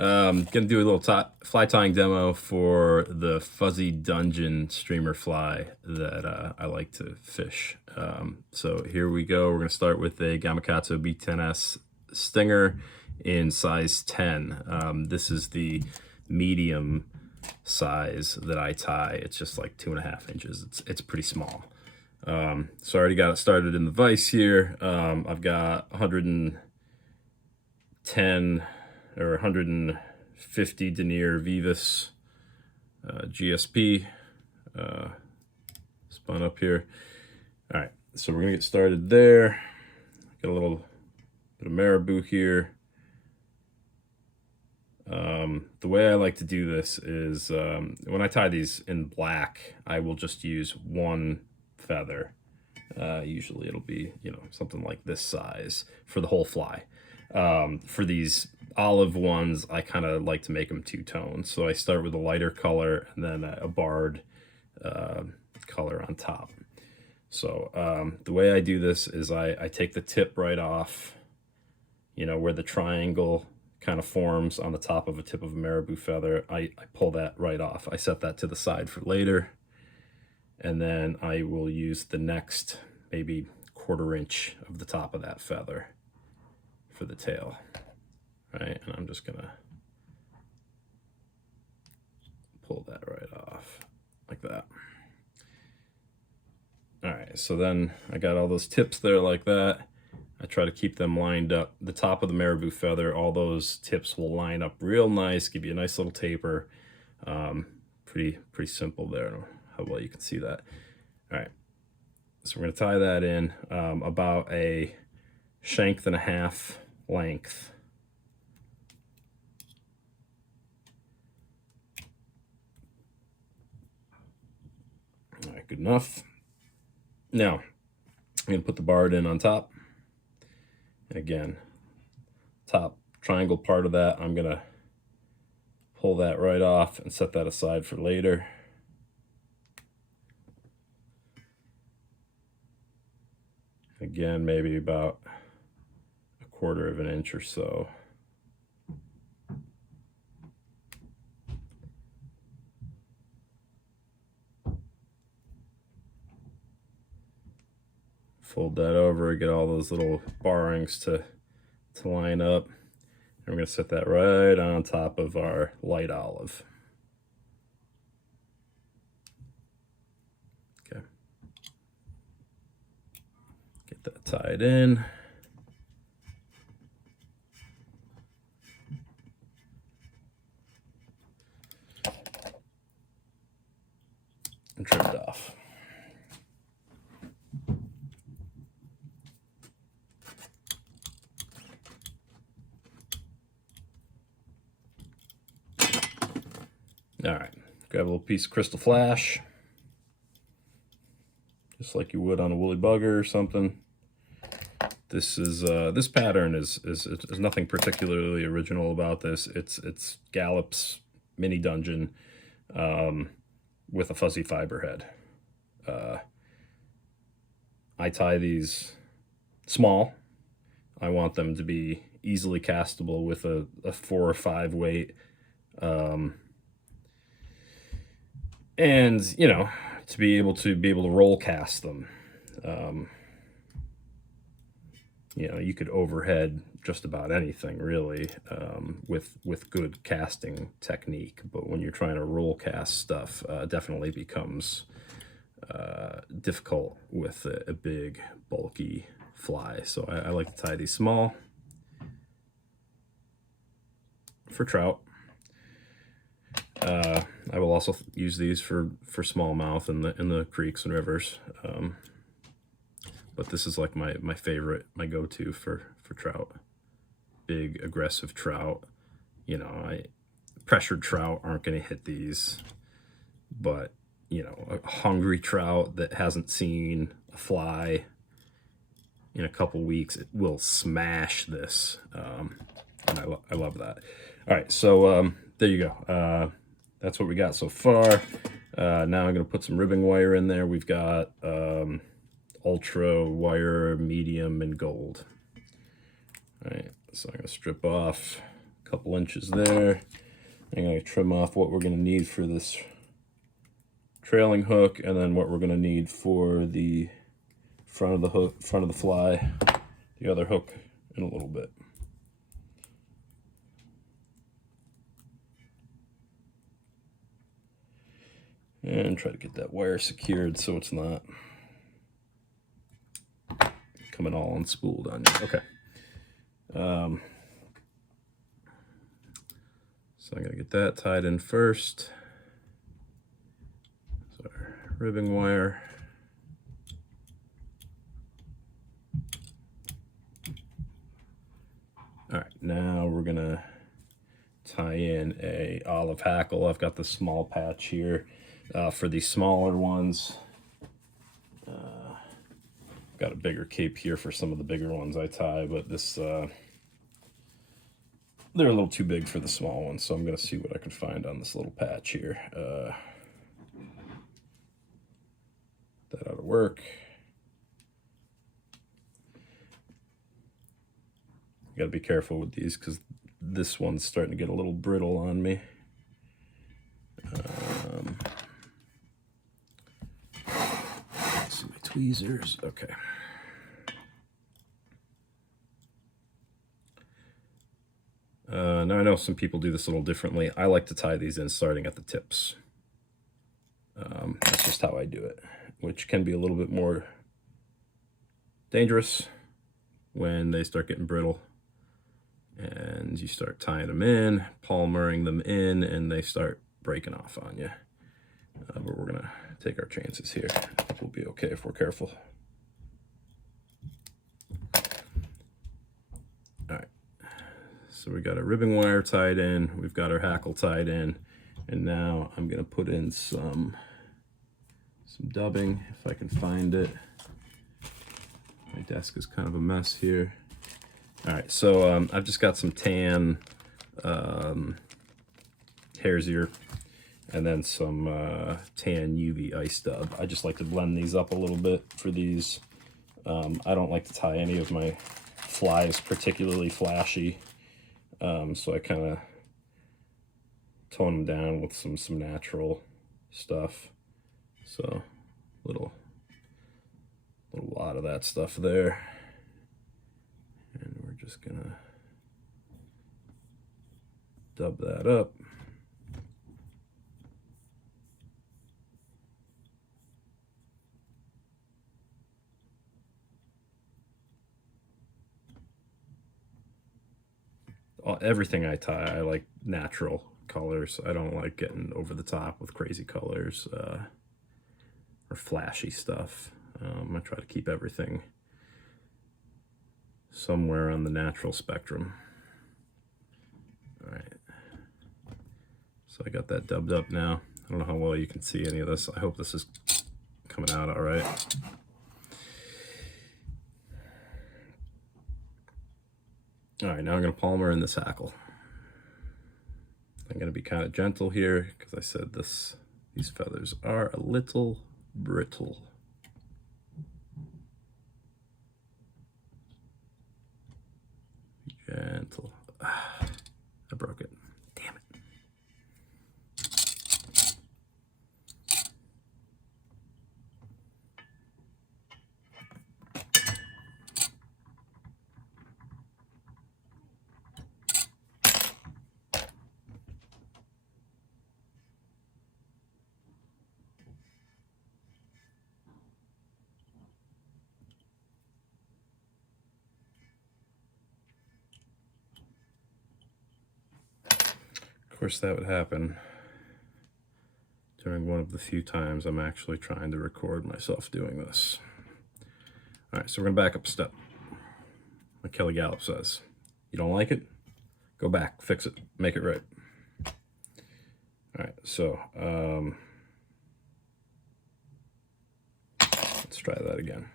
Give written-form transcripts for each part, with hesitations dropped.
Gonna do a little fly tying demo for the fuzzy dungeon streamer fly that I like to fish. So here we go. We're gonna start with a Gamakatsu B10s stinger in size 10. This is the medium size that I tie. It's just like 2.5 inches. It's pretty small. So I already got it started in the vise here. I've got 110 or 150 denier Vivus GSP spun up here. All right, so we're gonna get started there. Got a little bit of marabou here. The way I like to do this is when I tie these in black, I will just use one feather. Usually it'll be, something like this size for the whole fly. For these olive ones, I kind of like to make them two-tone. So I start with a lighter color and then a barred color on top. So the way I do this is I take the tip right off, where the triangle kind of forms on the top of a tip of a marabou feather. I pull that right off. I set that to the side for later. And then I will use the next maybe 1/4 inch of the top of that feather for the tail, right? And I'm just gonna pull that right off like that. All right, so then I got all those tips there like that. I try to keep them lined up. The top of the marabou feather, all those tips will line up real nice, give you a nice little taper. Pretty simple there. I don't know how well you can see that. All right, so we're gonna tie that in about a 1.5 length. All right, good enough. Now, I'm gonna put the barred in on top. Again, top triangle part of that, I'm gonna pull that right off and set that aside for later. Again, maybe about 1/4 inch or so. Fold that over, get all those little barrings to line up. And we're gonna set that right on top of our light olive. Okay. Get that tied in. And trimmed off. All right, grab a little piece of crystal flash, just like you would on a woolly bugger or something. This is this pattern is nothing particularly original about this. It's Galloup's mini dungeon with a fuzzy fiber head. I tie these small. I want them to be easily castable with a 4 or 5 weight. And to be able to roll cast them. You could overhead just about anything really with good casting technique, but when you're trying to roll cast stuff, definitely becomes difficult with a big bulky fly. So I like to tie these small for trout. I will also use these for smallmouth in the creeks and rivers. But this is like my favorite, my go-to for trout. Big aggressive trout. Pressured trout aren't going to hit these, but a hungry trout that hasn't seen a fly in a couple weeks, it will smash this. And I love that. All right, so there you go. That's what we got so far. Now I'm going to put some ribbing wire in there. We've got ultra wire, medium, and gold. All right, so I'm going to strip off a couple inches there. I'm going to trim off what we're going to need for this trailing hook, and then what we're going to need for the front of the hook, front of the fly, the other hook in a little bit. And try to get that wire secured so it's not coming all unspooled on you. Okay. So I'm going to get that tied in first. So our ribbing wire. All right, now we're going to tie in a olive hackle. I've got the small patch here. For these smaller ones, got a bigger cape here for some of the bigger ones I tie, but this they're a little too big for the small ones, so I'm going to see what I can find on this little patch here. That ought to work. Got to be careful with these because this one's starting to get a little brittle on me. See my tweezers. Okay. Now I know some people do this a little differently. I like to tie these in starting at the tips. That's just how I do it, which can be a little bit more dangerous when they start getting brittle and you start tying them in, palmering them in, and they start breaking off on you. But we're gonna take our chances here. I think we'll be okay if we're careful. All right, so we got our ribbing wire tied in, we've got our hackle tied in, and now I'm gonna put in some dubbing if I can find it. My desk is kind of a mess here. All right, so I've just got some tan hare's ear and then some tan UV ice dub. I just like to blend these up a little bit for these. I don't like to tie any of my flies particularly flashy, so I kind of tone them down with some natural stuff. So little lot of that stuff there. And we're just gonna dub that up. Everything I tie, I like natural colors. I don't like getting over the top with crazy colors or flashy stuff. I try to keep everything somewhere on the natural spectrum. All right, so I got that dubbed up now. I don't know how well you can see any of this. I hope this is coming out all right. All right, now I'm going to palmer in this hackle. I'm going to be kind of gentle here because I said these feathers are a little brittle. Gentle. I broke it. Damn it. Of course, that would happen during one of the few times I'm actually trying to record myself doing this. All right, so we're gonna back up a step. Like Kelly Galloup says, you don't like it? Go back, fix it, make it right. All right, so let's try that again.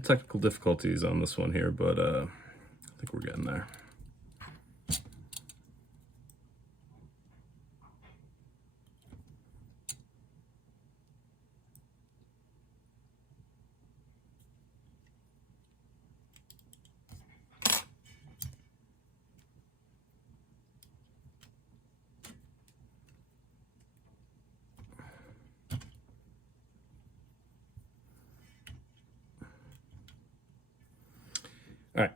technical difficulties on this one here, but I think we're getting there. All right,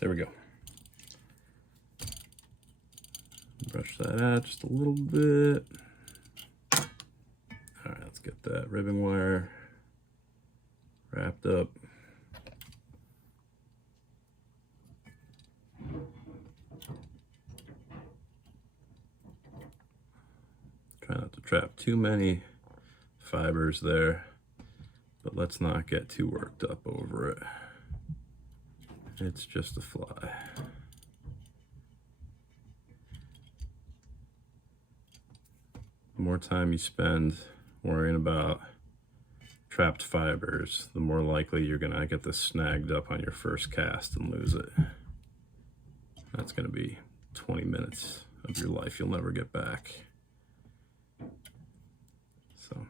there we go. Brush that out just a little bit. All right, let's get that ribbon wire wrapped up. Try not to trap too many fibers there, but let's not get too worked up over it. It's just a fly. The more time you spend worrying about trapped fibers, the more likely you're gonna get this snagged up on your first cast and lose it. That's gonna be 20 minutes of your life you'll never get back. So.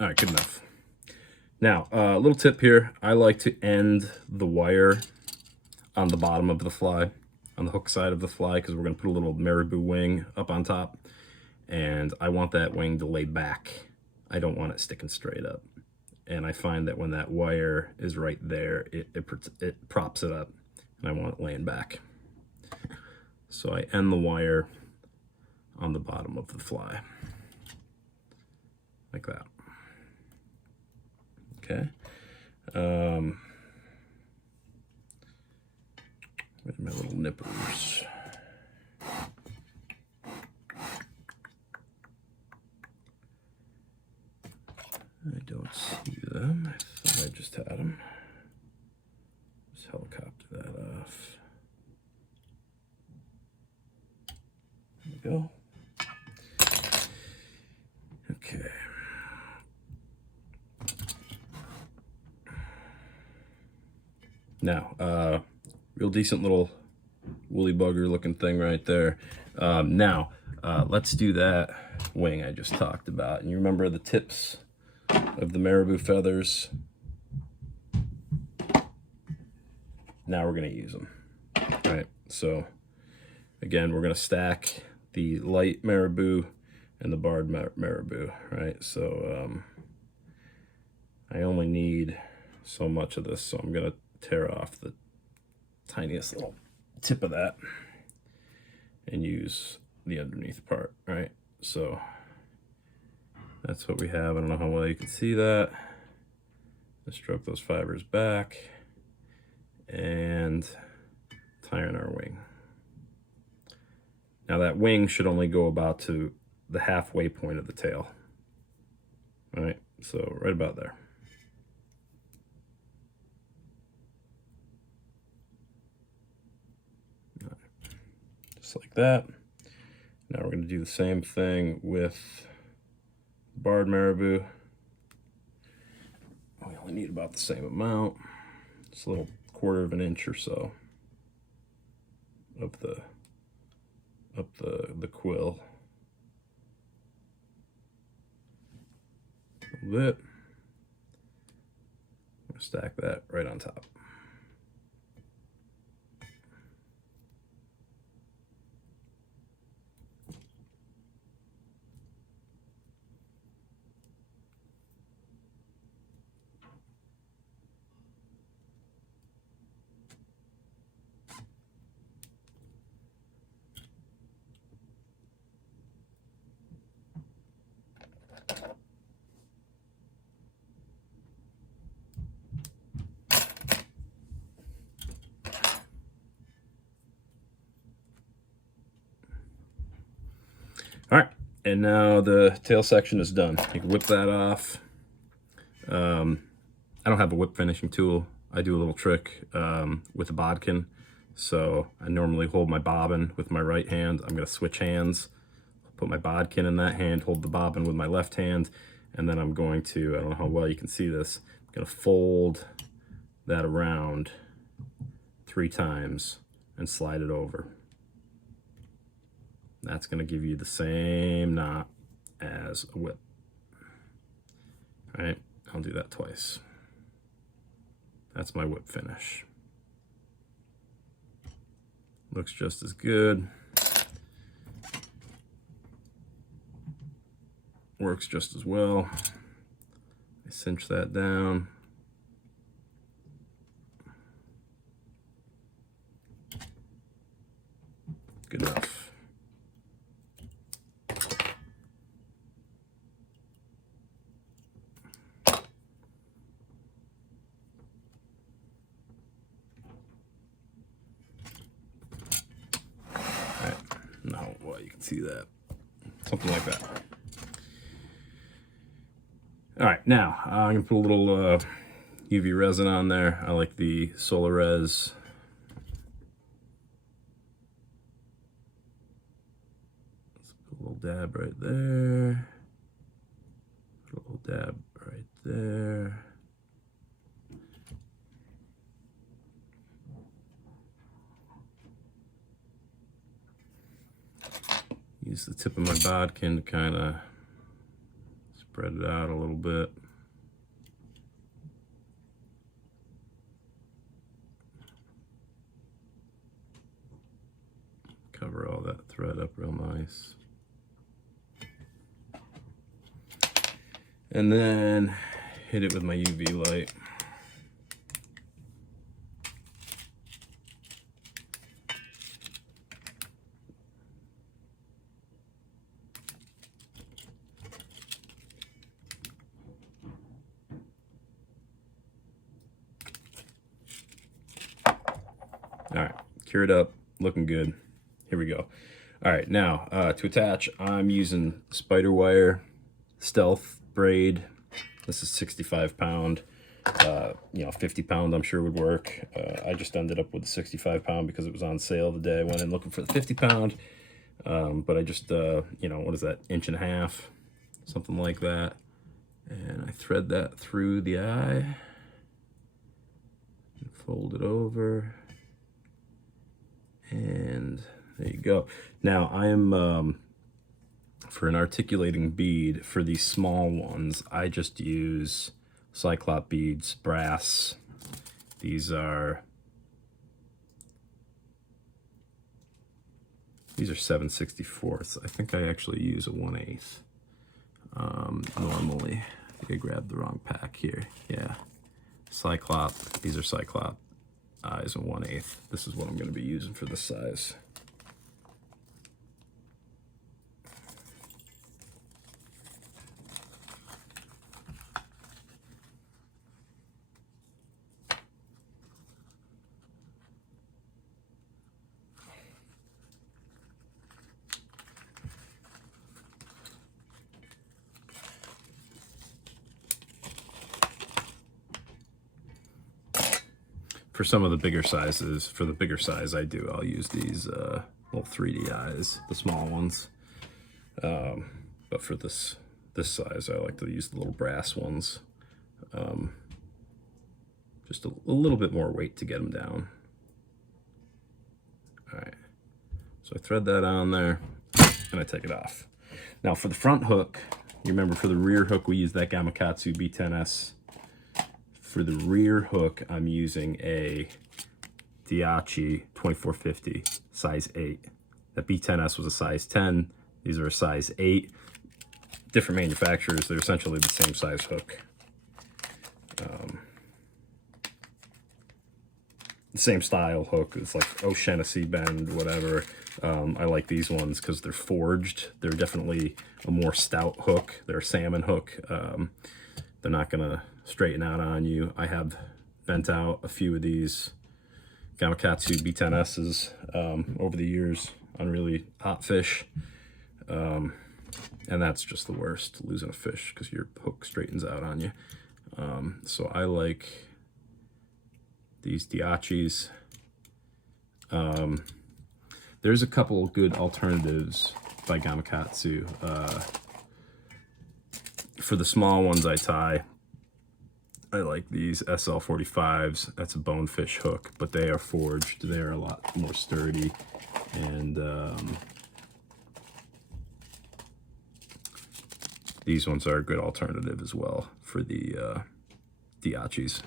All right, good enough. Now, a little tip here. I like to end the wire on the bottom of the fly, on the hook side of the fly, because we're going to put a little marabou wing up on top. And I want that wing to lay back. I don't want it sticking straight up. And I find that when that wire is right there, it props it up. And I want it laying back. So I end the wire on the bottom of the fly. Like that. Okay. Where's my little nippers? I don't see them. I thought I just had them. Just helicopter that off. There we go. Okay. Now, real decent little woolly bugger looking thing right there. Now, let's do that wing I just talked about. And you remember the tips of the marabou feathers? Now we're going to use them. All right, so again, we're going to stack the light marabou and the barred marabou, right? So I only need so much of this, so I'm going to tear off the tiniest little tip of that and use the underneath part, right? So that's what we have. I don't know how well you can see that. Let's stroke those fibers back and tie in our wing. Now that wing should only go about to the halfway point of the tail. All right, so right about there. Just like that. Now we're going to do the same thing with barred marabou. We only need about the same amount. Just a little 1/4 of an inch or so up the quill. A little bit. I'm gonna stack that right on top. All right, and now the tail section is done. You can whip that off. I don't have a whip finishing tool. I do a little trick with a bodkin. So I normally hold my bobbin with my right hand. I'm going to switch hands, put my bodkin in that hand, hold the bobbin with my left hand, and then I'm going to, I don't know how well you can see this, I'm going to fold that around 3 times and slide it over. That's going to give you the same knot as a whip. All right, I'll do that twice. That's my whip finish. Looks just as good. Works just as well. I cinch that down. Good enough. No, well, you can see that. Something like that. All right, now I'm gonna put a little UV resin on there. I like the Solarez. Let's put a little dab right there. Put a little dab right there. Use the tip of my bodkin to kind of spread it out a little bit. Cover all that thread up real nice. And then hit it with my UV light. All right, cured up, looking good. Here we go. All right, now to attach, I'm using spider wire stealth braid. This is 65 pound. 50 pound I'm sure would work. I just ended up with the 65 pound because it was on sale the day I went in looking for the 50 pound. But I just, what is that, 1.5 inches, something like that. And I thread that through the eye. And fold it over. And there you go. Now I am, for an articulating bead, for these small ones, I just use Cyclop beads, brass. These are 7/64. I think I actually use a 1/8 normally. I think I grabbed the wrong pack here. Yeah, Cyclop. These are Cyclop eyes and 1/8. This is what I'm going to be using for this size. For some of the bigger sizes, for the bigger size I'll use these little 3D eyes, the small ones. But for this size, I like to use the little brass ones. Just a little bit more weight to get them down. All right, so I thread that on there and I take it off. Now for the front hook, you remember for the rear hook, we use that Gamakatsu B10s. For the rear hook, I'm using a Daiichi 2450 size 8. That B10s was a size 10. These are a size 8. Different manufacturers, they're essentially the same size hook. The same style hook. It's like O'Shaughnessy bend, whatever. I like these ones because they're forged. They're definitely a more stout hook. They're a salmon hook. They're not gonna straighten out on you. I have bent out a few of these Gamakatsu B10s's over the years on really hot fish. And that's just the worst, losing a fish because your hook straightens out on you. So I like these Daiichis. There's a couple good alternatives by Gamakatsu. For the small ones I tie, I like these SL45s. That's a bonefish hook, but they are forged. They are a lot more sturdy. And these ones are a good alternative as well for the Daiichis.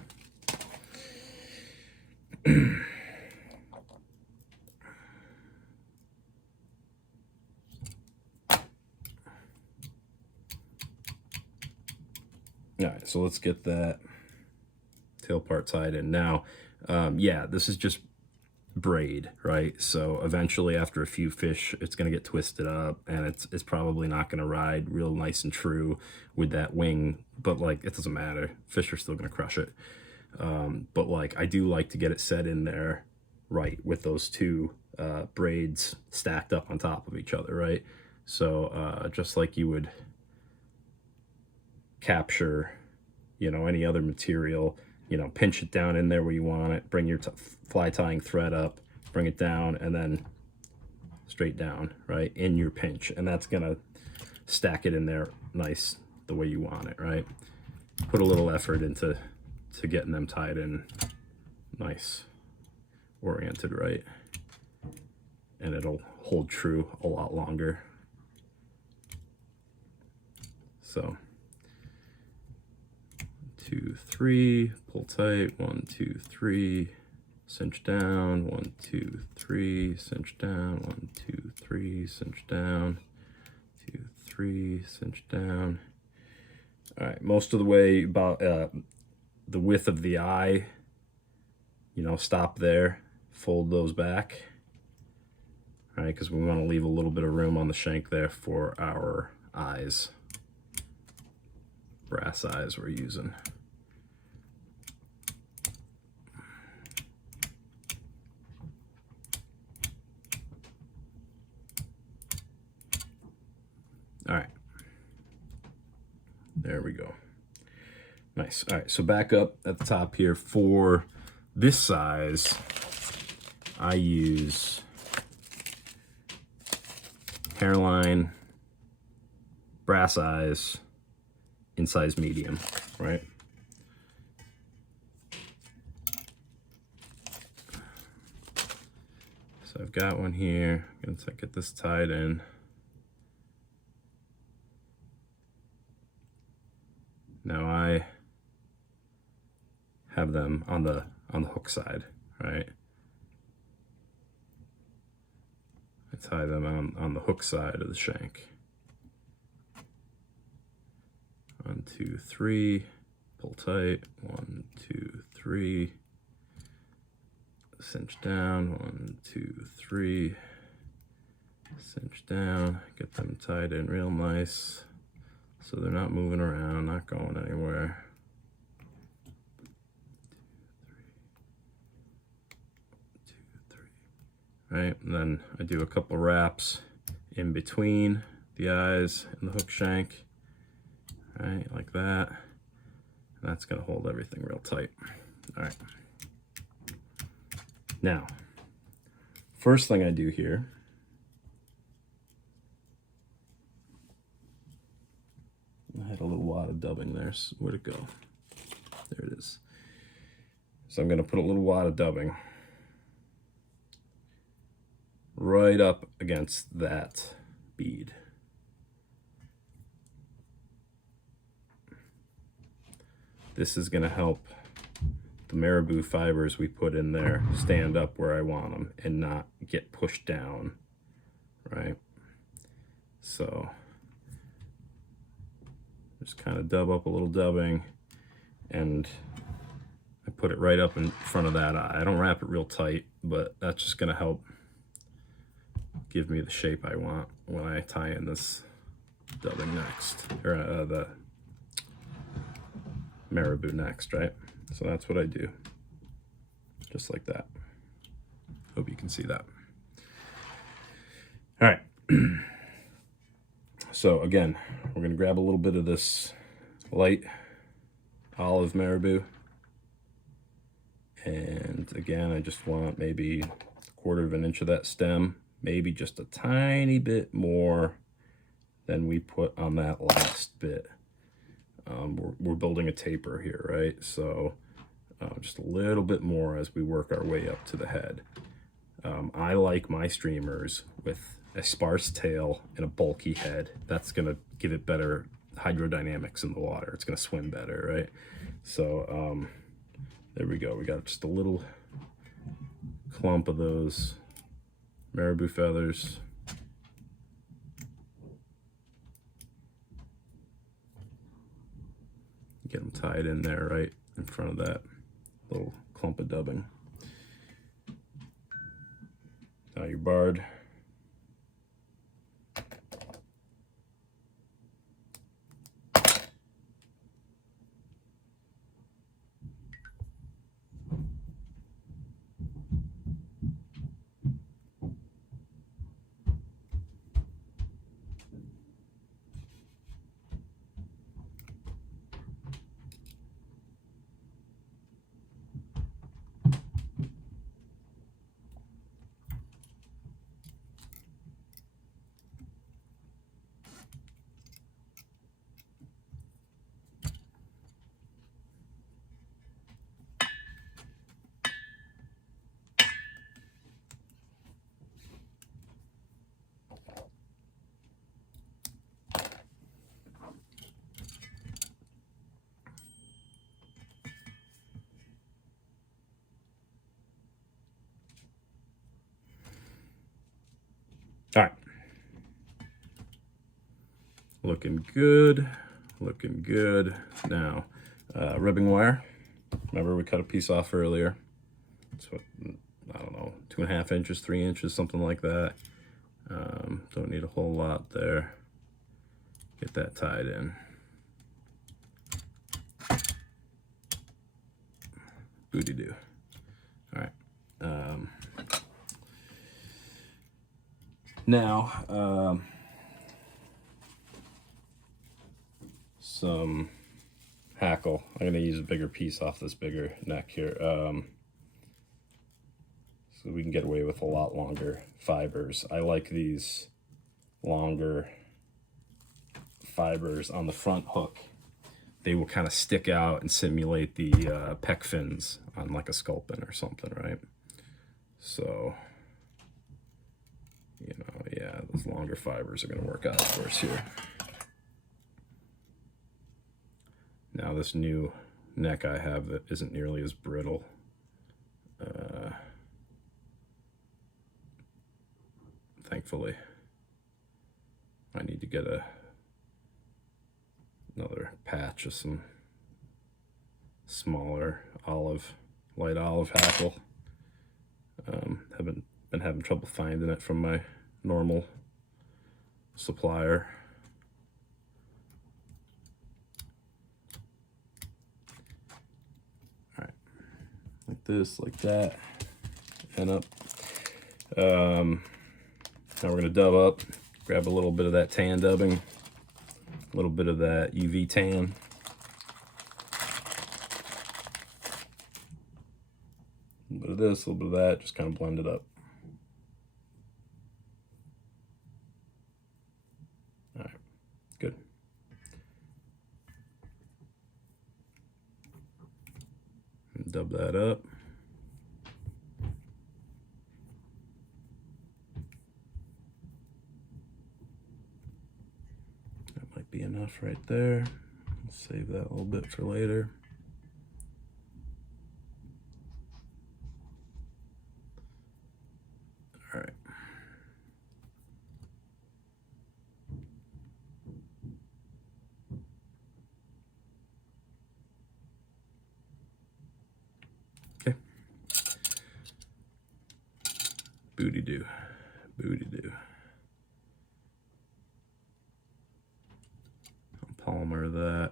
All right, so let's get that tail part tied in. Now, yeah, this is just braid, right? So eventually after a few fish, it's going to get twisted up, and it's probably not going to ride real nice and true with that wing, but like, it doesn't matter. Fish are still going to crush it. But like, I do like to get it set in there right with those two braids stacked up on top of each other, right? So just like you would capture, you know, any other material, you know, pinch it down in there where you want it, bring your fly tying thread up, bring it down, and then straight down, right, in your pinch. And that's gonna stack it in there nice the way you want it, right? Put a little effort into getting them tied in nice, oriented right, and it'll hold true a lot longer. So 2, 3, pull tight, 1, 2, 3, cinch down, 1, 2, 3, cinch down, 1, 2, 3, cinch down, 2, 3, cinch down. All right, most of the way about the width of the eye, you know, stop there, fold those back, all right, because we want to leave a little bit of room on the shank there for our eyes, brass eyes we're using. All right, there we go. Nice. All right, so back up at the top here. For this size, I use hairline, brass eyes, in size medium, right? So I've got one here. Once I get this tied in, now I have them on the hook side, right? I tie them on the hook side of the shank. 1, 2, 3, pull tight. 1, 2, 3, cinch down. 1, 2, 3, cinch down. Get them tied in real nice, so they're not moving around, not going anywhere. 2, 3, right? And then I do a couple wraps in between the eyes and the hook shank, right, like that. And that's gonna hold everything real tight. All right. Now, first thing I do here, I had a little wad of dubbing there. So where'd it go? There it is. So I'm going to put a little wad of dubbing right up against that bead. This is going to help the marabou fibers we put in there stand up where I want them and not get pushed down, right? So just kind of dub up a little dubbing, and I put it right up in front of that eye. I don't wrap it real tight, but that's just going to help give me the shape I want when I tie in this dubbing next, or the marabou next, right? So that's what I do, just like that. Hope you can see that. All right. So again, we're going to grab a little bit of this light olive marabou. And again, I just want maybe 1/4 of an inch of that stem, maybe just a tiny bit more than we put on that last bit. We're building a taper here, right? So just a little bit more as we work our way up to the head. I like my streamers with a sparse tail and a bulky head. That's gonna give it better hydrodynamics in the water. It's gonna swim better, right? So there we go. We got just a little clump of those marabou feathers. Get them tied in there right in front of that little clump of dubbing. Now your barred. All right. Looking good, looking good. Now, ribbing wire. Remember we cut a piece off earlier. It's what, I don't know, 2.5 inches, 3 inches, something like that. Don't need a whole lot there. Get that tied in. Booty do. All right. Now, some hackle. I'm gonna use a bigger piece off this bigger neck here. So we can get away with a lot longer fibers. I like these longer fibers on the front hook. They will kind of stick out and simulate the pec fins on like a sculpin or something, right? So, you know, yeah, those longer fibers are gonna work out for us here. Now this new neck I have that isn't nearly as brittle. Thankfully, I need to get another patch of some smaller light olive hackle. Haven't been having trouble finding it from my normal supplier. All right, like this, like that, and up. Now we're gonna dub up, grab a little bit of that tan dubbing, a little bit of that UV tan. A little bit of this, a little bit of that, just kind of blend it up. All right, good. And dub that up. Be enough right there. Save that a little bit for later. All right. Okay. Booty do. Booty do. Palmer that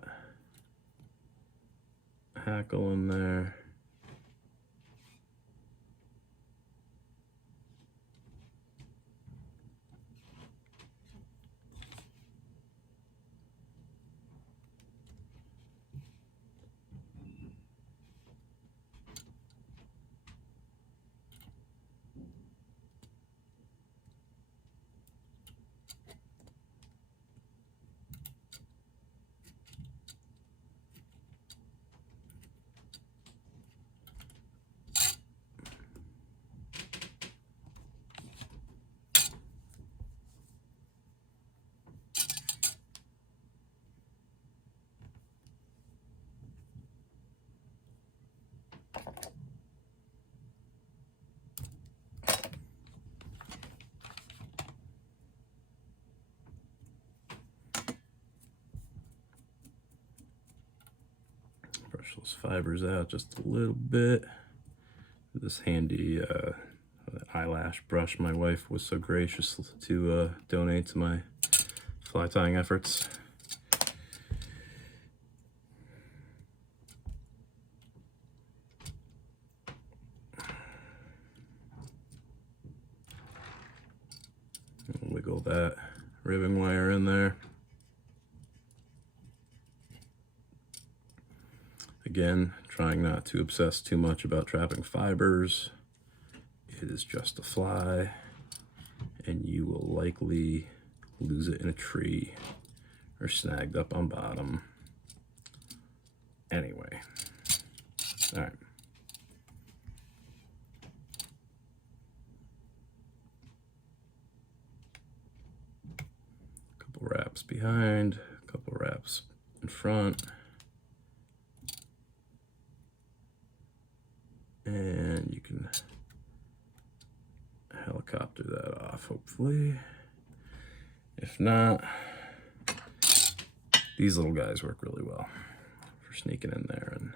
hackle in there. those fibers out just a little bit. This handy eyelash brush my wife was so gracious to donate to my fly tying efforts. Wiggle that ribbing wire in there. Again, trying not to obsess too much about trapping fibers. It is just a fly, and you will likely lose it in a tree or snagged up on bottom. Anyway, all right. Couple wraps behind, a couple wraps in front. And you can helicopter that off, hopefully. If not, these little guys work really well for sneaking in there and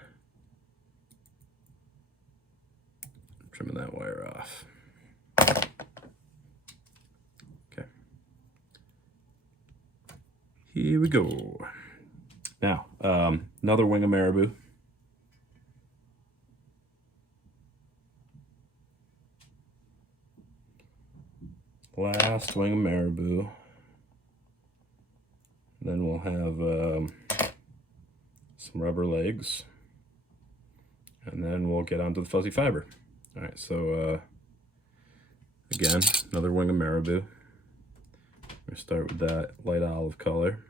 trimming that wire off. Okay. Here we go. Now, another wing of marabou. Last wing of marabou. Then we'll have some rubber legs. And then we'll get onto the fuzzy fiber. All right, so again, another wing of marabou. We're gonna start with that light olive color.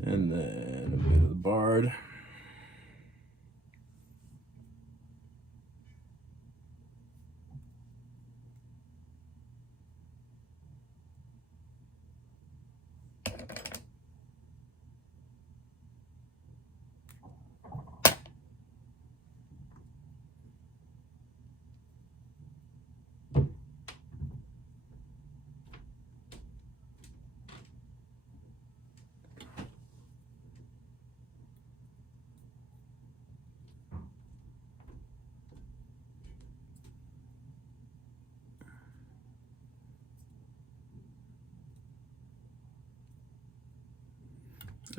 And then a bit of the barred.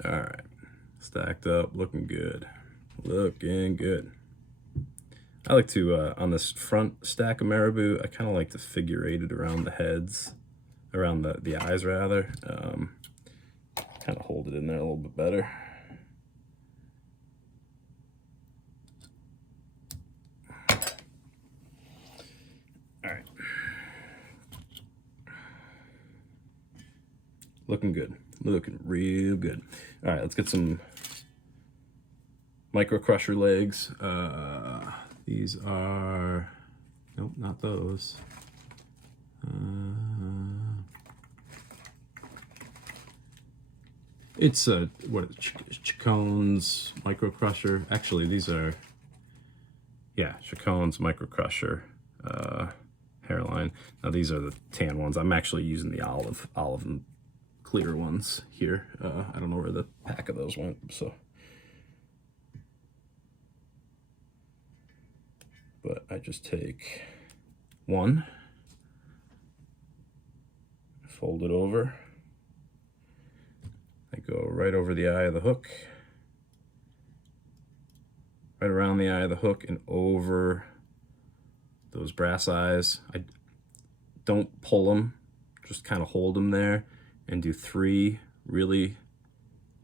All right, stacked up, looking good, looking good. I like to, on this front stack of marabou, I kind of like to figure eight it around the heads, around the eyes rather, kind of hold it in there a little bit better. All right, looking good, looking real good. All right, let's get some micro crusher legs. These are, nope, not those. It's what is Chacon's micro crusher. Actually, these are, yeah, Chacon's micro crusher hairline. Now these are the tan ones. I'm actually using the olive and clear ones here. I don't know where the pack of those went, so. But I just take one, fold it over. I go right over the eye of the hook, right around the eye of the hook and over those brass eyes. I don't pull them, just kind of hold them there and do 3 really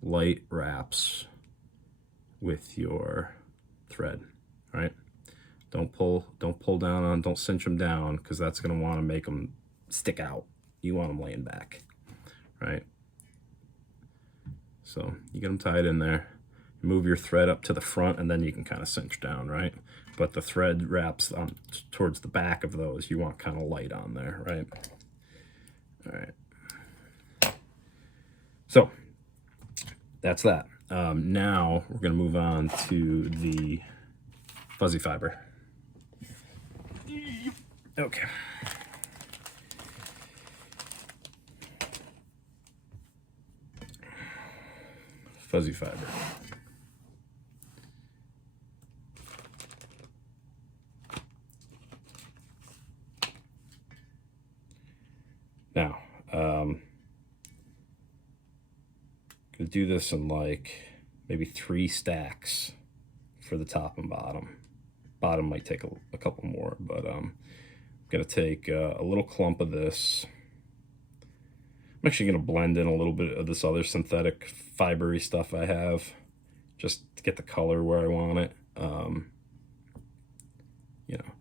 light wraps with your thread, right? Don't pull down on, don't cinch them down, because that's gonna wanna make them stick out. You want them laying back, right? So you get them tied in there, move your thread up to the front, and then you can kind of cinch down, right? But the thread wraps on towards the back of those. You want kind of light on there, right? All right. that's that. Now we're going to move on to the fuzzy fiber. Okay. Fuzzy fiber. Now, I'm gonna do this in like maybe 3 stacks for the top and bottom. Bottom might take a couple more, but I'm gonna take a little clump of this. I'm actually gonna blend in a little bit of this other synthetic fibery stuff I have, just to get the color where I want it. You know,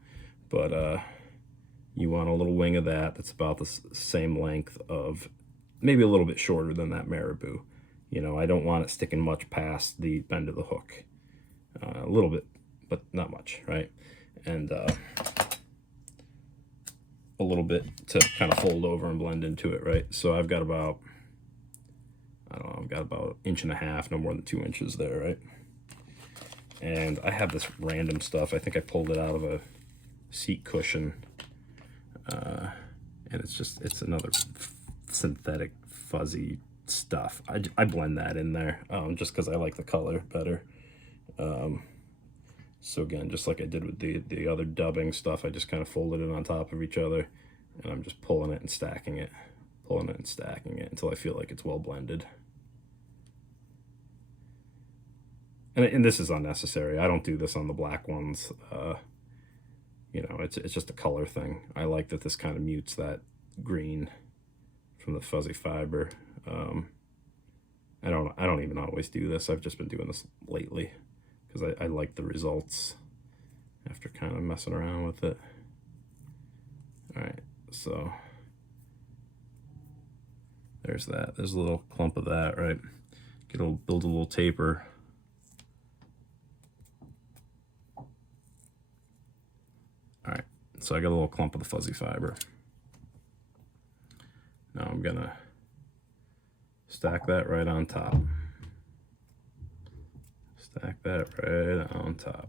but you want a little wing of that that's about the same length of, maybe a little bit shorter than that marabou. You know, I don't want it sticking much past the bend of the hook. A little bit, but not much, right? And a little bit to kind of fold over and blend into it, right? So I've got about, I don't know, I've got about 1.5 inches, no more than 2 inches there, right? And I have this random stuff. I think I pulled it out of a seat cushion. And it's another synthetic fuzzy stuff. I blend that in there just because I like the color better. So again, just like I did with the other dubbing stuff, I just kind of folded it on top of each other, and I'm just pulling it and stacking it, pulling it and stacking it until I feel like it's well blended. And this is unnecessary. I don't do this on the black ones. You know, it's just a color thing. I like that this kind of mutes that green from the fuzzy fiber. I don't even always do this. I've just been doing this lately because I like the results after kind of messing around with it. All right, so there's that. There's a little clump of that, right? Build a little taper. All right, so I got a little clump of the fuzzy fiber. Now I'm gonna stack that right on top. Stack that right on top.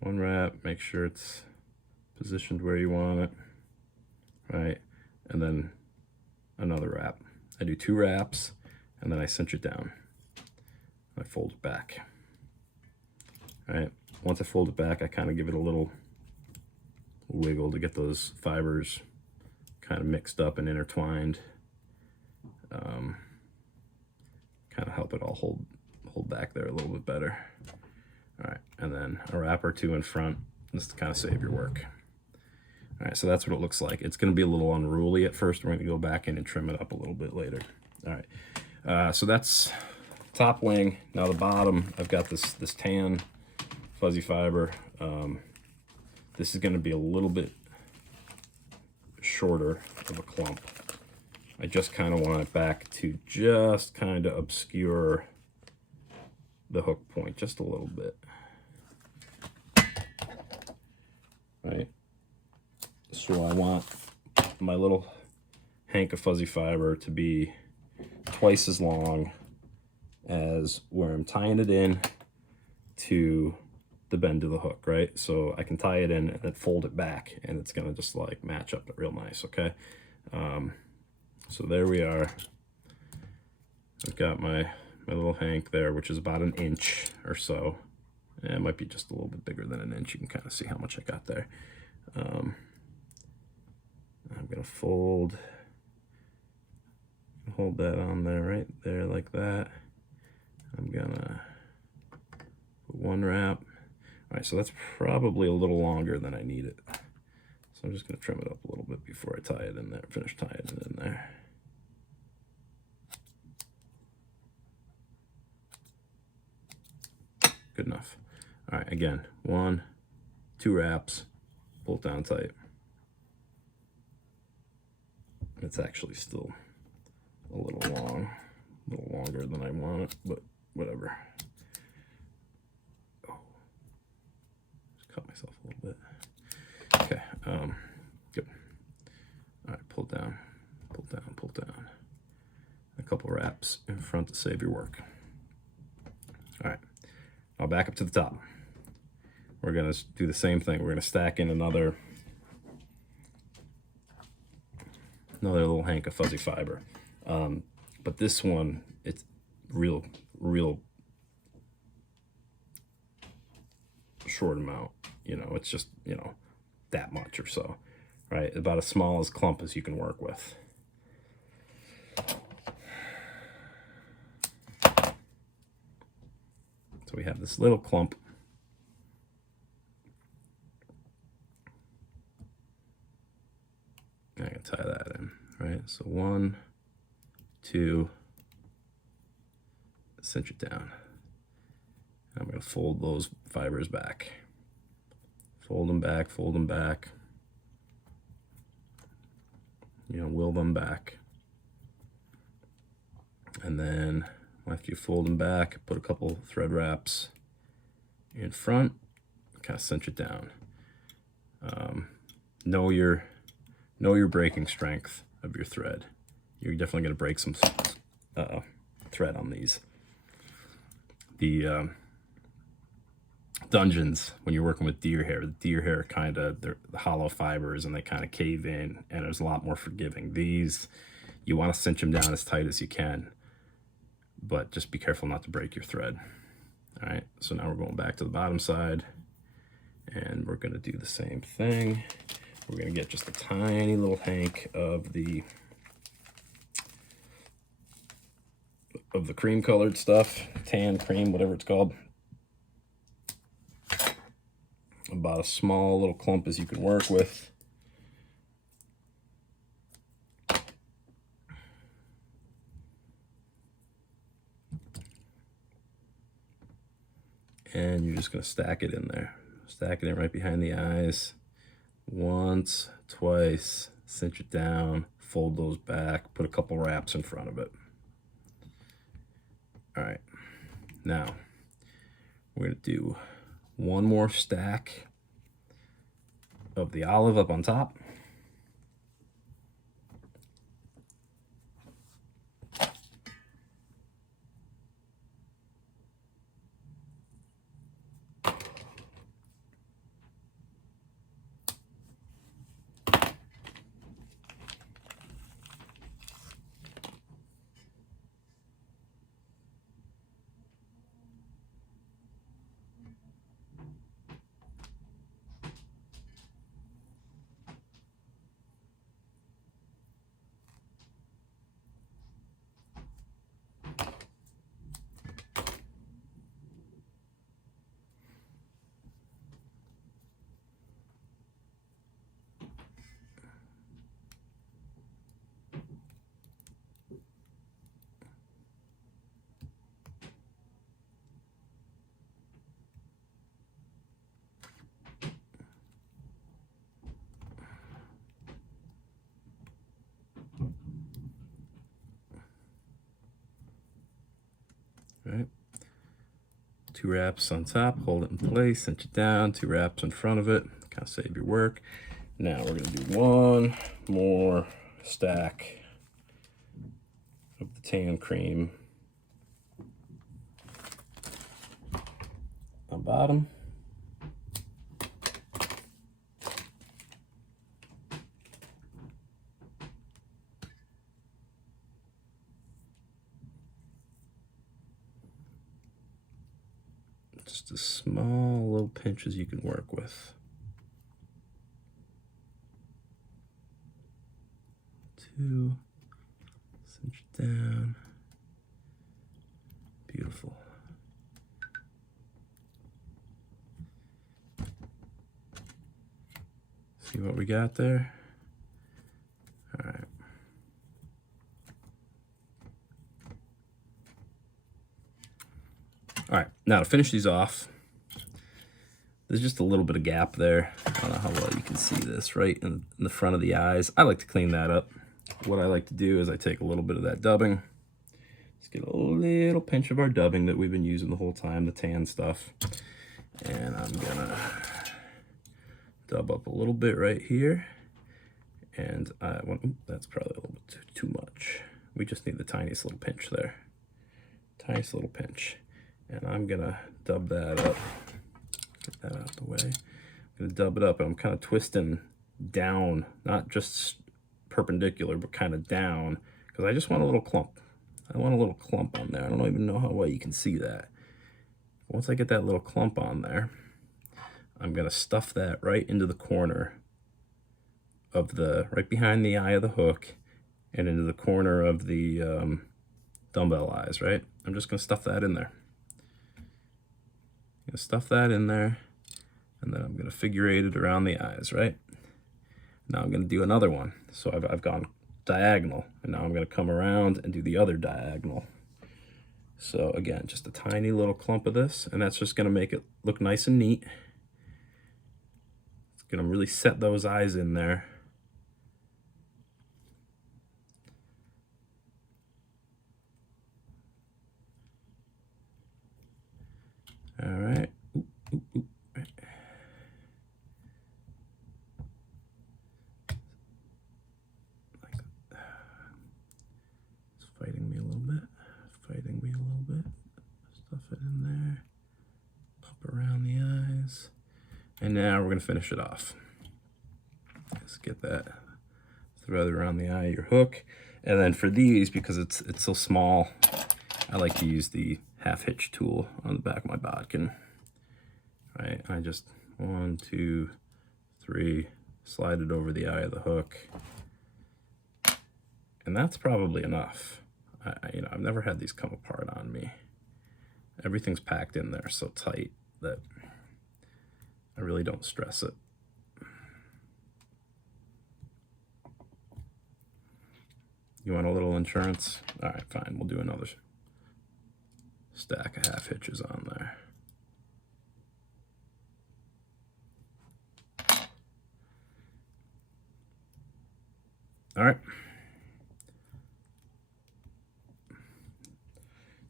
One wrap, make sure it's positioned where you want it, right? And then another wrap. I do 2 wraps, and then I cinch it down. I fold it back. All right, once I fold it back, I kind of give it a little wiggle to get those fibers kind of mixed up and intertwined. Kind of help it all hold back there a little bit better. All right, and then a wrap or 2 in front, just to kind of save your work. All right, so that's what it looks like. It's going to be a little unruly at first. We're going to go back in and trim it up a little bit later. All right, so that's top wing. Now the bottom, I've got this tan fuzzy fiber. This is going to be a little bit shorter of a clump. I just kind of want it back to just kind of obscure the hook point just a little bit. Right? So I want my little hank of fuzzy fiber to be twice as long as where I'm tying it in to the bend of the hook, right? So I can tie it in and then fold it back, and it's gonna just like match up real nice, okay? So there we are. I've got my little hank there, which is about 1 inch or so. And it might be just a little bit bigger than 1 inch. You can kind of see how much I got there. I'm gonna hold that on there, right there, like that. I'm gonna put 1 wrap. All right, so that's probably a little longer than I need it. So I'm just gonna trim it up a little bit before I tie it in there, finish tying it in there. Good enough. All right, again, 1, 2 wraps, pull it down tight. It's actually still a little long, a little longer than I want it, but whatever. Oh, just cut myself a little bit. Okay, good. All right, pull it down. pull down. A couple wraps in front to save your work. All right, now back up to the top. We're gonna do the same thing. We're gonna stack in another little hank of fuzzy fiber. But this one, it's real short amount. You know, it's just, you know, that much or so, right? About as small as clump as you can work with. So we have this little clump. I can tie that in, right? So 1, 2, cinch it down. I'm going to fold those fibers back. Fold them back, fold them back. You know, will them back. And then after you fold them back, put a couple thread wraps in front, kind of cinch it down. Know your breaking strength of your thread. You're definitely going to break some thread on these. The dungeons, when you're working with deer hair, the deer hair kind of, they're the hollow fibers and they kind of cave in, and there's a lot more forgiving. These, you want to cinch them down as tight as you can, but just be careful not to break your thread. All right, so now we're going back to the bottom side, and we're going to do the same thing. We're going to get just a tiny little hank of the cream colored stuff, tan cream, whatever it's called. About a small little clump as you can work with. And you're just going to stack it in there. Stack it in right behind the eyes. Once, twice, cinch it down, fold those back, put a couple wraps in front of it. All right, now we're going to do one more stack of the olive up on top. Right, 2 wraps on top, hold it in place, cinch it down, 2 wraps in front of it, kind of save your work. Now we're going to do one more stack of the tan cream on bottom. Just as small little pinches you can work with. 2, cinch it down. Beautiful. See what we got there? All right. All right, now to finish these off, there's just a little bit of gap there. I don't know how well you can see this, right in the front of the eyes. I like to clean that up. What I like to do is I take a little bit of that dubbing. Just get a little pinch of our dubbing that we've been using the whole time, the tan stuff. And I'm gonna dub up a little bit right here. And I want, ooh, that's probably a little bit too much. We just need the tiniest little pinch there. Tiniest little pinch. And I'm gonna dub that up. Get that out of the way. I'm gonna dub it up, and I'm kind of twisting down, not just perpendicular, but kind of down, because I just want a little clump. I want a little clump on there. I don't even know how well you can see that. Once I get that little clump on there, I'm gonna stuff that right into the corner of the, right behind the eye of the hook, and into the corner of the dumbbell eyes, right? I'm just gonna stuff that in there. I'm gonna stuff that in there, and then I'm gonna figure eight it around the eyes, right? Now I'm gonna do another one. So I've gone diagonal, and now I'm gonna come around and do the other diagonal. So again, just a tiny little clump of this, and that's just gonna make it look nice and neat. It's gonna really set those eyes in there. All right. Ooh, ooh, ooh. It's fighting me a little bit. Fighting me a little bit. Stuff it in there. Up around the eyes. And now we're gonna finish it off. Let's get that thread around the eye of your hook. And then for these, because it's so small, I like to use the half hitch tool on the back of my bodkin. Right, I just 1, 2, 3, slide it over the eye of the hook, and that's probably enough. You know, I've never had these come apart on me. Everything's packed in there so tight that I really don't stress it. You want a little insurance? All right, fine. We'll do another stack of half hitches on there. All right.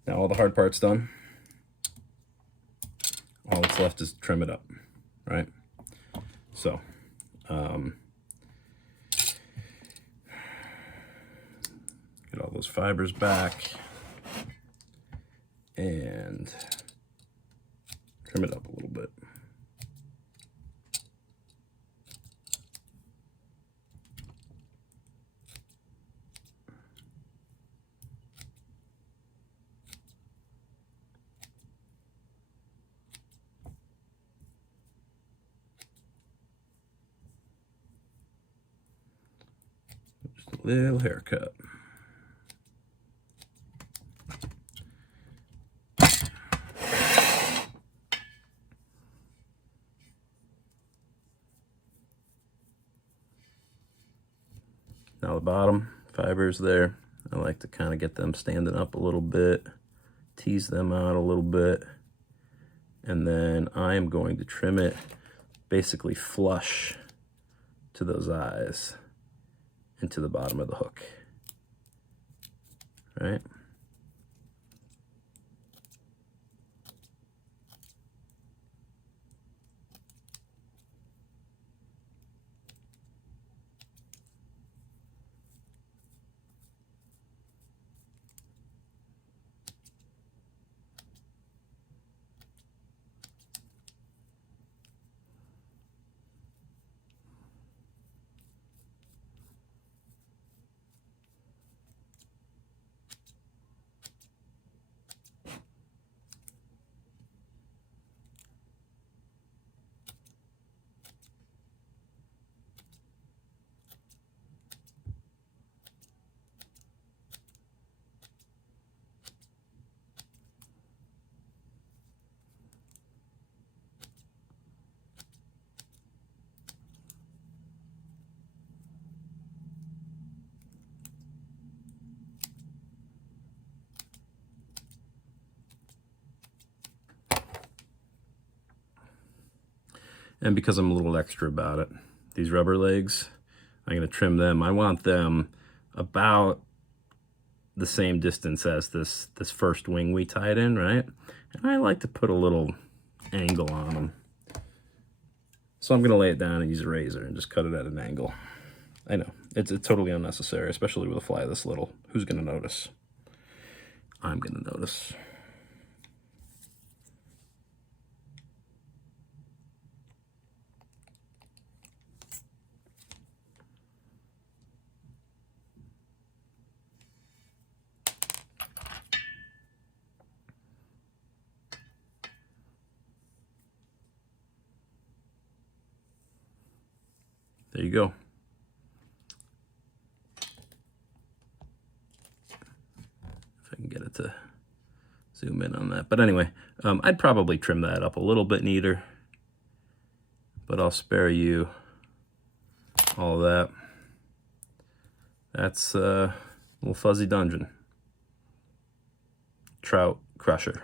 Now all the hard part's done. All that's left is trim it up, right? So, get all those fibers back and trim it up a little bit. Just a little haircut. Now the bottom fibers there, I like to kind of get them standing up a little bit, tease them out a little bit, and then I am going to trim it basically flush to those eyes into the bottom of the hook, right? And because I'm a little extra about it, these rubber legs, I'm going to trim them. I want them about the same distance as this first wing we tied in, right? And I like to put a little angle on them. So I'm going to lay it down and use a razor and just cut it at an angle. I know. It's totally unnecessary, especially with a fly this little. Who's going to notice? I'm going to notice. There you go. If I can get it to zoom in on that. But anyway, I'd probably trim that up a little bit neater, but I'll spare you all of that. That's a little fuzzy dungeon. Trout crusher.